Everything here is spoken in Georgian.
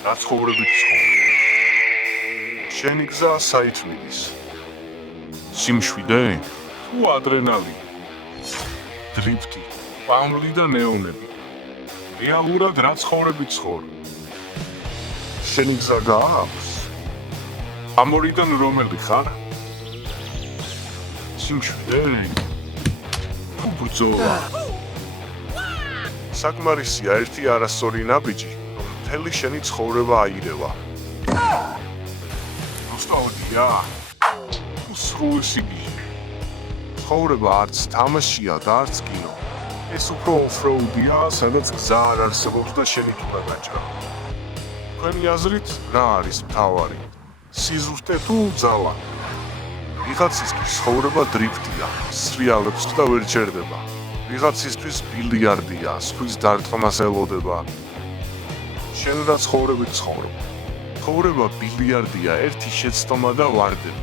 რა ცხოვრებით ცხოვრობ. შენი გზა საით მიდის? სიმშვიდე? თუ ადრენალინი? დრიფტი, პამლი და ნეონები. რეალურად რა ცხოვრებით ცხოვრობ. შენი გზა გააქვს? ამორიდან რომელი ხარ? სიმშვიდე? თუ ბრძოლა? საკმარისია ერთი არასწორი ნაბიჯი, რომ მთელი შენი ცხოვრება აირევა. ნოსტალგია? თუ სრული სიგიჟე? ცხოვრება არც თამაშია და არც კინო. ეს უფრო ოფროუდია, სადაც გზა არ არსებობს და შენი თულა გაჭრა. თქვენი აზრით რა არის მთავარი? სიზუსტე თუ ძალა? ვიღაცის ცხოვრება დრიფტია, სრიალებს და ვერ ჩერდება. ვიღაცისთვის ბილიარდია, სხვის დარტყმას ელოდება. შენ რა ცხოვრებით ცხოვრობ? ცხოვრება ბილიარდია, ერთი შეცდომა და ვარდები.